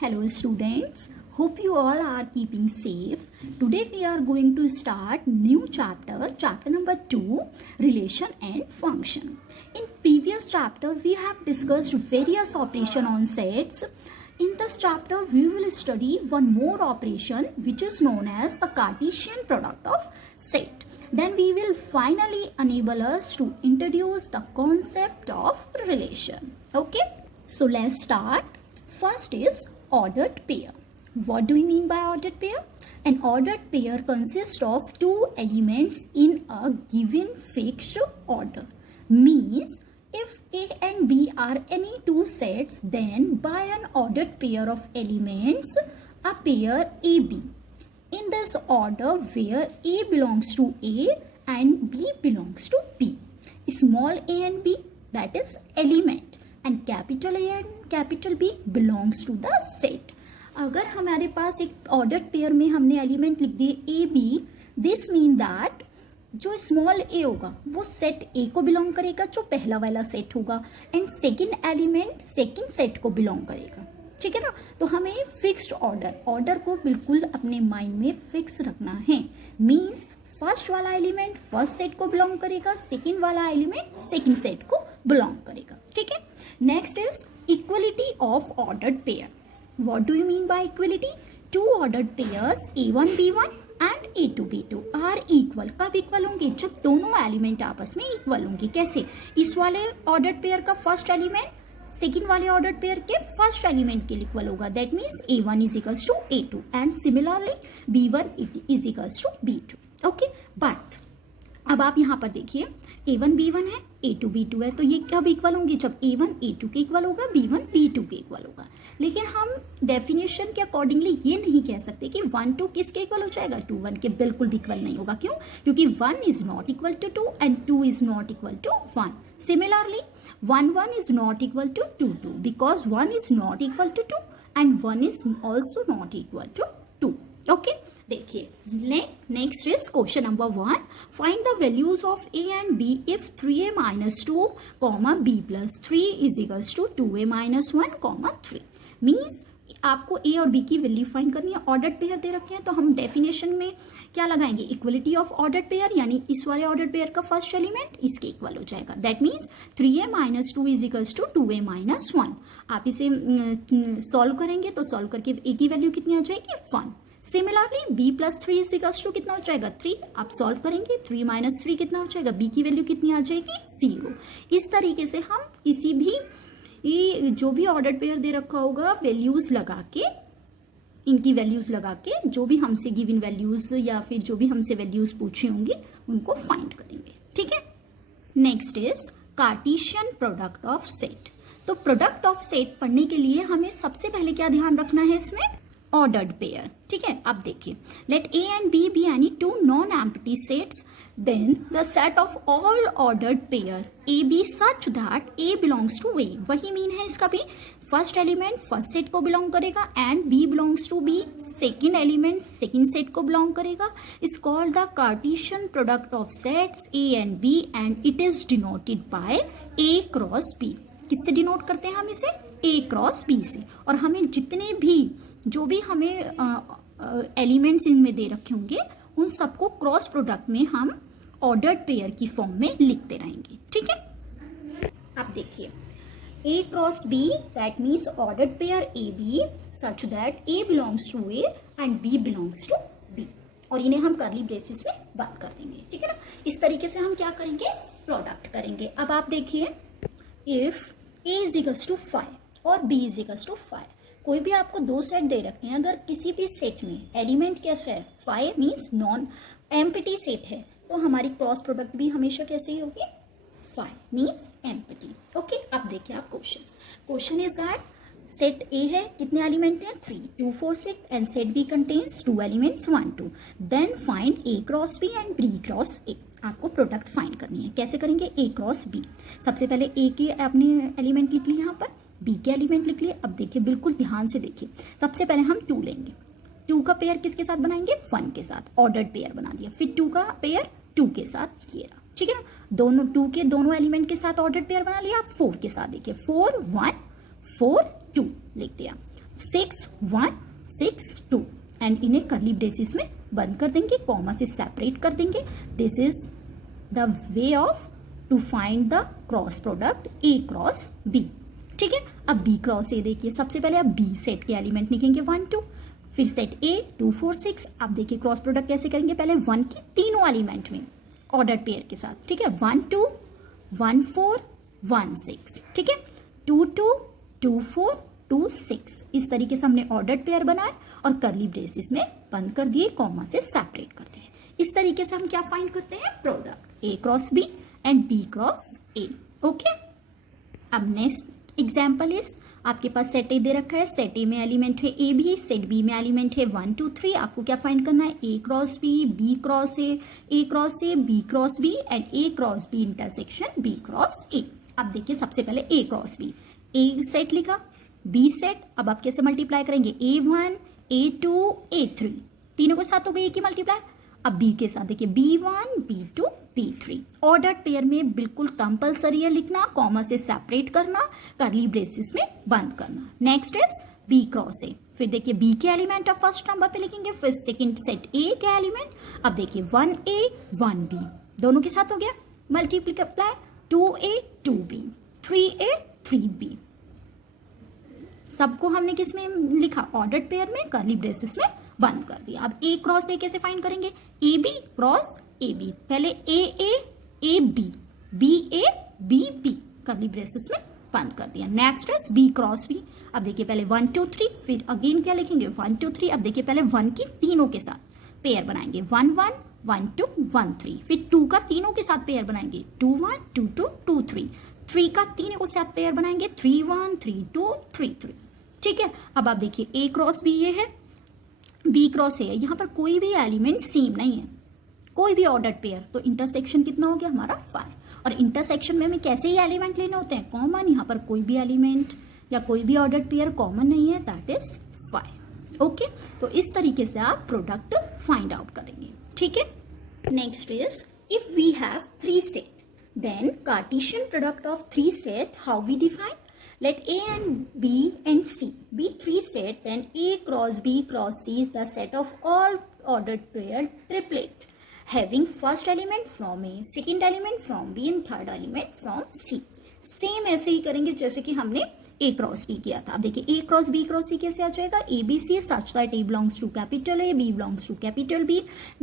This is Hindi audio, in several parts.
Hello students, hope you all are keeping safe. Today we are going to start new chapter number 2, relation and function. In previous chapter we have discussed various operation on sets. In this chapter we will study one more operation which is known as the Cartesian product of set. Then we will finally enable us to introduce the concept of relation. Okay, so let's start. First is ordered pair. What do we mean by ordered pair? An ordered pair consists of two elements in a given fixed order. Means if A and B are any two sets, then by an ordered pair of elements, a pair AB. In this order where A belongs to A and B belongs to B. Small a and b, that is element, and capital A and capital B belongs to the set. अगर हमारे पास एक ऑर्डर्ड पेयर में हमने एलिमेंट लिख दिए A B, this mean that जो स्मॉल ए होगा वो सेट ए को बिलोंग करेगा, जो पहला वाला सेट होगा, and second element second set को बिलोंग करेगा. ठीक है ना. तो हमें फिक्स्ड ऑर्डर को बिल्कुल अपने माइंड में फिक्स रखना है. मीन्स फर्स्ट वाला एलिमेंट फर्स्ट सेट को बिलोंग करेगा, सेकंड वाला एलिमेंट सेकंड सेट को बिलोंग करेगा. ठीक है. Next is equality of ordered pair. What do you mean by equality? Two ordered pairs A1 B1 and A2 B2 are equal. कब इक्वल होंगे? जब दोनों एलिमेंट आपस में इक्वल होंगे. कैसे? इस वाले ऑर्डर्ड पेयर का फर्स्ट एलिमेंट सेकेंड वाले ऑर्डर पेयर के फर्स्ट एलिमेंट के इक्वल होगा. That means A1 is equals to A2 and similarly B1 is equals to B2. Okay. But अब आप यहाँ पर देखिए A1 B1 है, A2 B2 है, तो ये कब इक्वल होंगे? जब A1 A2 के इक्वल होगा, B1 B2 के इक्वल होगा. लेकिन हम डेफिनेशन के अकॉर्डिंगली ये नहीं कह सकते कि 1 2 किसके इक्वल हो जाएगा? 2 1 के बिल्कुल भी इक्वल नहीं होगा. क्यों? क्योंकि 1 is not equal to 2 and 2 is not equal to 1. Similarly 1 1 is not equal to 2 2 because 1 is not equal to 2 and 1 is also not equal to 2. Okay. देखिए next is question number 1. Find the values of A and B if 3A minus 2, B plus 3 is equals to 2A minus 1, 3. Means आपको A और B की वैल्यू फाइंड करनी है. ऑर्डर्ड पेयर दे रखे हैं तो हम डेफिनेशन में क्या लगाएंगे? इक्वलिटी ऑफ ऑर्डर्ड पेयर, यानी इस वाले ऑर्डर्ड पेयर का फर्स्ट एलिमेंट इसके इक्वल हो जाएगा. That means 3A minus 2 is equals to 2A minus 1. आप इसे सॉल्व करेंगे तो सॉल्व करके A की वैल्यू कितनी आ जाएगी? 1. Similarly B plus 3 is equals to कितना हो जाएगा? 3. आप सॉल्व करेंगे 3 minus 3 कितना हो जाएगा? B की वैल्यू कितनी आ जाएगी? 0. इस तरीके से हम किसी भी ये जो भी ऑर्डर पेयर दे रखा होगा वैल्यूज लगा के, इनकी वैल्यूज लगा के जो भी हमसे गिवन वैल्यूज या फिर जो भी हमसे वैल्यूज पूछे होंगे उनको फाइंड करेंगे. ठीक है. Next is Cartesian product of set. तो प्रोडक्ट ऑफ सेट पढ़ने के लिए हमें सबसे पहले क्या ध्यान रखना है? इसमें ऑर्डर्ड पेयर. ठीक है. अब देखिए, let A and B be any two non empty sets, then the set of all ordered pair A B such that A belongs to A. वही मीन है इसका भी. फर्स्ट एलिमेंट फर्स्ट सेट को बिलोंग करेगा and B belongs to B. Second element second set को बिलोंग करेगा. Is called the Cartesian product of sets A and B and it is denoted by A cross B. किससे डिनोट करते हैं हम इसे? A क्रॉस B से. और हमें जितने भी जो भी हमें एलिमेंट्स इनमें दे रखे होंगे उन सबको क्रॉस प्रोडक्ट में हम ऑर्डर्ड पेयर की फॉर्म में लिखते रहेंगे. ठीक है. अब देखिए A cross B, that means ordered pair A B such that A belongs to A and B belongs to B. और इन्हें हम कर्ली ब्रेसेस में बात कर देंगे. ठीक है ना. इस तरीके से हम क्या करेंगे? प्रोडक्ट करेंगे. अब आप देखिए, if A is equals to 5 और B इज इक्वल्स टू 5. कोई भी आपको दो सेट दे रखे हैं, अगर किसी भी सेट में एलिमेंट कैसा है? 5 मीन्स नॉन एम्प्टी सेट है, तो हमारी क्रॉस प्रोडक्ट भी हमेशा कैसे ही होगी? 5 मीन्स एम्प्टी. ओके. अब देखिए आप question is that set A है, कितने एलिमेंट हैं? 3 2 4 6 and set B contains 2 elements 1 2. Then find A cross B and B cross A. आपको प्रोडक्ट फाइंड करनी है. कैसे करेंगे? A cross B. सबसे पहले A के आपने एलिमेंट लिख लिए, यहाँ पर B के एलिमेंट लिख लिए. अब देखिए, बिल्कुल ध्यान से देखिए. सबसे पहले हम 2 लेंगे. 2 का पेयर किसके साथ बनाएंगे? 1 के साथ. ऑर्डर्ड पेयर बना दिया. फिर 2 का पेयर 2 के साथ, ये रहा. ठीक है ना. दोनों 2 के दोनों एलिमेंट के साथ ऑर्डर्ड पेयर बना लिया. 4 के साथ देखिए, 4 1 4 2 लिख दिया. 6 1 6 2 एंड इन्हें कर्ली ब्रेसिस में बंद कर देंगे, कॉमा से सेपरेट कर देंगे. This is the way of to find the cross product A cross B. ठीक है, अब बी क्रॉस ए देखिए, सबसे पहले आप बी सेट के एलिमेंट लिखेंगे 1 2, फिर सेट ए 2 4 6. आप देखिए क्रॉस प्रोडक्ट कैसे करेंगे, पहले 1 की तीनों एलिमेंट में ऑर्डर पेयर के साथ. ठीक है, 1 2 1 4 1 6. ठीक है, 2 2 2 4 2 6. इस तरीके से हमने ऑर्डर पेयर बनाए और कर्ली ब्रेसिस में बंद कर दिए, कॉमा से सेपरेट कर दिए. इस तरीके से हम क्या फाइंड करते हैं, product A cross B and B cross A. Okay, अब नेक्स्ट एग्जाम्पल इज, आपके पास सेट ए दे रखा है, सेट ए में एलिमेंट है ए बी, सेट बी में एलिमेंट है 1 2 3. आपको क्या फाइंड करना है, A cross B cross A cross A, B cross B and A cross B intersection B cross A. अब देखिए सबसे पहले A cross B, A set लिखा, बी सेट. अब आप कैसे मल्टीप्लाई करेंगे, A1 A2 A3, तीनों के साथ हो गई की मल्टीप्लाई. अब बी के साथ देखिए B1 B2 B3. Ordered pair में बिल्कुल कंपल्सरी है लिखना, कॉमा से सेपरेट करना, कर्ली ब्रेसिस में बंद करना. Next is B cross A. फिर देखिए बी के एलिमेंट अब फर्स्ट नंबर पे लिखेंगे, फिर सेकंड सेट ए के एलिमेंट. अब देखिए 1A 1B, दोनों के साथ हो गया multiply, 2A 2B 3A 3B. सबको हमने किस में लिखा, ऑर्डर्ड पेयर में, कर्ली ब्रेसिस में बंद कर दिया. अब ए क्रॉस ए कैसे फाइंड करेंगे, A B cross A B, पहले A B, B A B B, curly braces में बंद कर दिया. Next is B cross B. अब देखिए पहले 1 2 3, फिर अगेन क्या लिखेंगे 1 2 3. अब देखिए पहले 1 की तीनों के साथ पेयर बनाएंगे, 1 1 1 2 1 3. फिर 2 का तीनों के साथ पेयर बनाएंगे, 2 1 2 2 2 3. 3 का तीनों के साथ पेयर बनाएंगे, 3 1 3 2 3 3. ठीक है, अब आप देखिए ए क्रॉस बी ये है, बी क्रॉस ए है, यहाँ पर कोई भी एलिमेंट सेम नहीं है, कोई भी ऑर्डर्ड पेयर. तो इंटरसेक्शन कितना हो गया हमारा 5. और इंटरसेक्शन में हमें कैसे ही एलिमेंट लेने होते हैं, कॉमन. यहाँ पर कोई भी एलिमेंट या कोई भी ऑर्डर्ड पेयर कॉमन नहीं है, दैट इज 5. ओके, तो इस तरीके से आप प्रोडक्ट फाइंड आउट करेंगे. ठीक है, next is if we have 3 set, then Cartesian product of 3 set, how we define? Let A and B and C be 3 set, then A cross B cross C is the set of all ordered pair triplet having first element from A, second element from B and third element from C. Same ऐसे ही करेंगे जैसे कि हमने ए क्रॉस बी किया था. अब देखिए ए क्रॉस सी कैसे आ जाएगा, A B C such that A belongs to capital A, B belongs to capital B,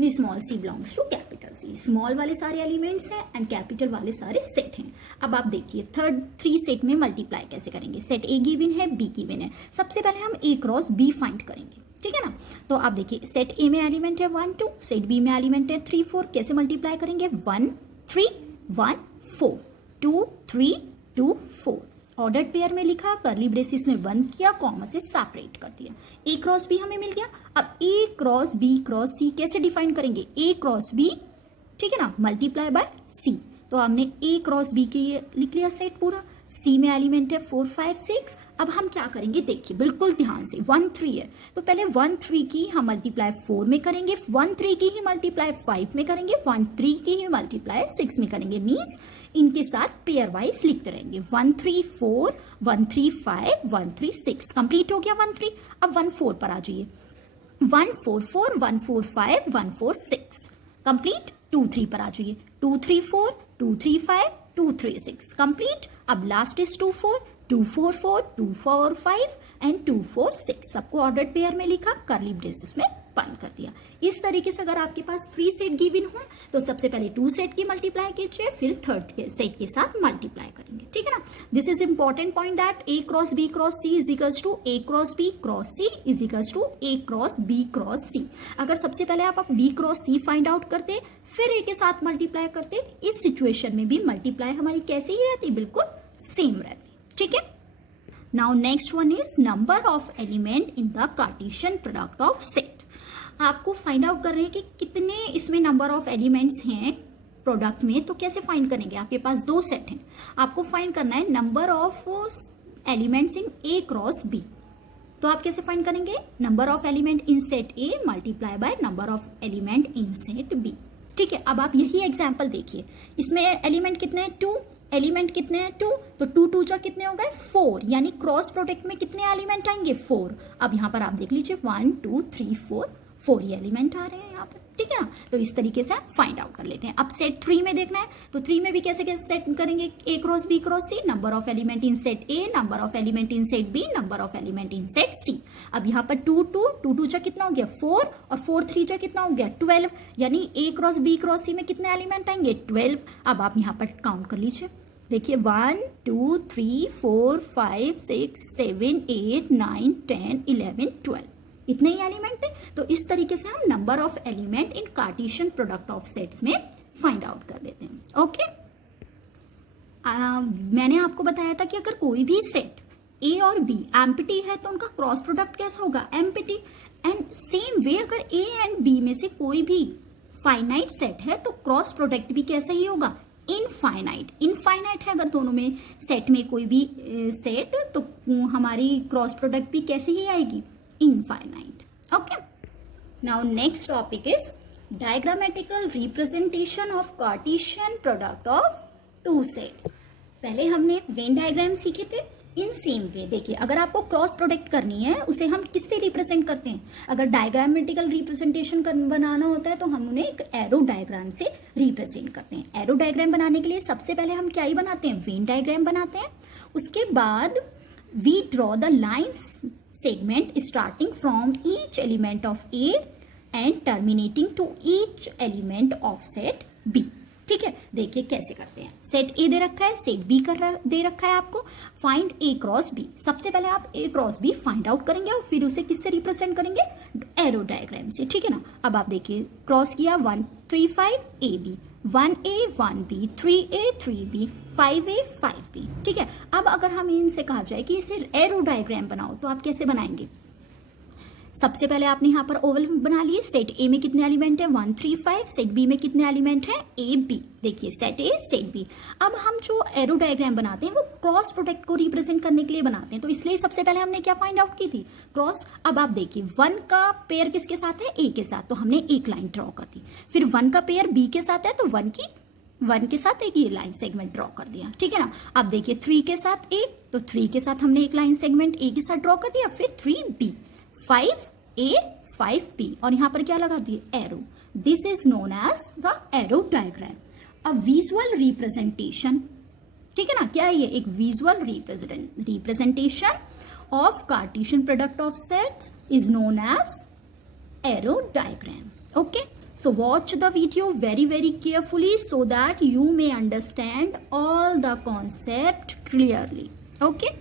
small C belongs to capital C. Small वाले सारे एलिमेंट्स हैं एंड कैपिटल वाले सारे सेट हैं. अब आप देखिए थर्ड 3 सेट में मल्टीप्लाई कैसे करेंगे. सेट ए गिवन है, बी गिवन है. सबसे पहले हम ए क्रॉस बी फाइंड करेंगे. ठीक है ना, तो आप देखिए सेट ए में एलिमेंट है 1 2, सेट बी में एलिमेंट है 3 4. कैसे मल्टीप्लाई करेंगे, 1 3 1 4 2 3 2 4. ऑर्डर्ड पेयर में लिखा, कर्ली ब्रेसिस में बंद किया, कॉमा से सेपरेट कर दिया. ए क्रॉस बी हमें मिल गया. अब ए क्रॉस सी कैसे डिफाइन करेंगे, ए क्रॉस बी, ठीक है ना, मल्टीप्लाई बाय सी. तो हमने ए क्रॉस बी के लिख लिया सेट पूरा. सी में एलिमेंट है 4 5 6. अब हम क्या करेंगे देखिए बिल्कुल ध्यान से, 1 3 है तो पहले 1 3 की हम मल्टीप्लाई 4 में करेंगे, 1 3 की ही मल्टीप्लाई 5 में करेंगे, 1 3 की ही मल्टीप्लाई 6 में करेंगे. मीन्स इनके साथ पेयर वाइज लिखते रहेंगे. 1 3 4 1 3 5 1 3 6. कंप्लीट हो गया 1 3. अब 1 4 पर आ जाइए, 1 4 4 1 4 5 1 4 6. कंप्लीट. 2 3 पर आ जाइए, 2 3 4 2 3 5 2 3 6. कंप्लीट. अब लास्ट इज 2 4 2 4 4 2 4 5 एंड 2 4 6. सबको ऑर्डर्ड पेयर में लिखा, कर्ली ब्रेसेस में बंद कर दिया. इस तरीके से अगर आपके पास 3 सेट गिवन हो तो सबसे पहले 2 सेट की मल्टीप्लाई कीजिए, फिर थर्ड सेट के साथ मल्टीप्लाई करेंगे. ठीक है ना. This is important point that A cross B cross C is equals to A cross B cross C is equals to A cross B cross C. अगर सबसे पहले आप B cross C find out करते फिर ए के साथ मल्टीप्लाई करते, इस सिचुएशन में भी मल्टीप्लाई हमारी कैसी ही रहती, बिल्कुल सेम रहती. ठीक है. Now next one is number of element in the Cartesian product of set. आपको फाइंड आउट कर रहे हैं कि कितने इसमें नंबर ऑफ एलिमेंट्स हैं प्रोडक्ट में. तो कैसे फाइंड करेंगे, आपके पास 2 सेट हैं, आपको फाइंड करना है number of elements in A cross B. तो आप कैसे फाइंड करेंगे, number of element in set A multiply by number of element in set B. ठीक है. अब आप यही एग्जाम्पल देखिए, इसमें एलिमेंट कितने हैं 2, एलिमेंट कितने हैं 2, तो 2 2 जा कितने हो गए 4, यानी क्रॉस प्रोडक्ट में कितने एलिमेंट आएंगे 4। अब यहाँ पर आप देख लीजिए 1 2 3 4 ही एलिमेंट आ रहे हैं यहाँ पर, ठीक है ना। तो इस तरीके से आप फाइंड आउट कर लेते हैं। अब सेट 3 में देखना है, तो 3 में भी कैसे कैसे सेट करेंगे, A cross B cross C, number of element in set A, number of element in set B, number of element in set C। अब यहाँ पर 2 2 जा कितना हो गया 4, और 4 3 जा कितना हो गया 12, यानी A cross B cross C में कितने एलिमेंट आएंगे 12। अब आप यहाँ पर काउंट कर लीजिए, देखिए 1 2 3 4 5 6 7 8 9 10 11 12, इतने ही एलिमेंट थे। तो इस तरीके से हम number of element in Cartesian product of sets में फाइंड आउट कर लेते हैं। ओके, मैंने आपको बताया था कि अगर कोई भी सेट A और B एम्प्टी है तो उनका क्रॉस प्रोडक्ट कैसा होगा एम्प्टी। एंड सेम वे अगर A एंड B में से कोई भी फाइनाइट सेट है तो क्रॉस प्रोडक्ट भी कैसा ही होगा इनफाइनाइट। इनफाइनाइट है अगर दोनों में सेट में कोई भी सेट, तो हमारी क्रॉस प्रोडक्ट भी कैसे ही आएगी infinite. Okay, now next topic is diagrammatical representation of Cartesian product of two sets. पहले हमने वेन डायग्राम सीखे थे। इन सेम वे देखिए, अगर आपको क्रॉस प्रोडक्ट करनी है उसे हम किससे रिप्रेजेंट करते हैं, अगर डायग्रामेटिकल रिप्रेजेंटेशन बनाना होता है तो हम उन्हें एक एरो डायग्राम से रिप्रेजेंट करते हैं। एरो डायग्राम बनाने के लिए सबसे पहले हम क्या ही बनाते हैं, वेन डायग्राम बनाते हैं। उसके बाद we draw the lines segment starting from each element of A and terminating to each element of set B। ठीक है, देखिए कैसे करते हैं। सेट A दे रखा है, सेट B दे रखा है आपको, फाइंड A क्रॉस B। सबसे पहले आप A cross B find out करेंगे और फिर उसे किससे रिप्रेजेंट करेंगे, एरो डायग्राम से, ठीक है ना। अब आप देखिए क्रॉस किया 1 3 5 AB, 1A 1B, 3A 3B, 5A 5B, ठीक है। अब अगर हम इनसे कहा जाए कि इसे एरो डायग्राम बनाओ तो आप कैसे बनाएंगे। सबसे पहले आपने यहाँ पर ओवल बना लिए, सेट A में कितने एलिमेंट है 1 3 5, सेट B में कितने एलिमेंट है A B, देखिए सेट A सेट B। अब हम जो एरो डायग्राम बनाते हैं वो क्रॉस प्रोडक्ट को रिप्रेजेंट करने के लिए बनाते हैं, तो इसलिए सबसे पहले हमने क्या फाइंड आउट की थी क्रॉस। अब आप देखिए 1 का पेयर किसके साथ है A के साथ, तो हमने एक लाइन ड्रॉ कर दी। फिर 1 का पेयर B के साथ है तो 1 के साथ एक ये लाइन सेगमेंट ड्रॉ कर दिया, ठीक है ना। अब देखिए 3 के साथ A, तो 3 के साथ हमने एक लाइन सेगमेंट A के साथ ड्रॉ कर दिया। फिर 3B, 5A 5B, और यहां पर क्या लगा दिए arrow. This is known as the arrow diagram, a visual representation, ठीक है ना। क्या है ये, एक visual representation of Cartesian product of sets is known as arrow diagram. Okay, so watch the video very carefully so that you may understand all the concept clearly. Okay.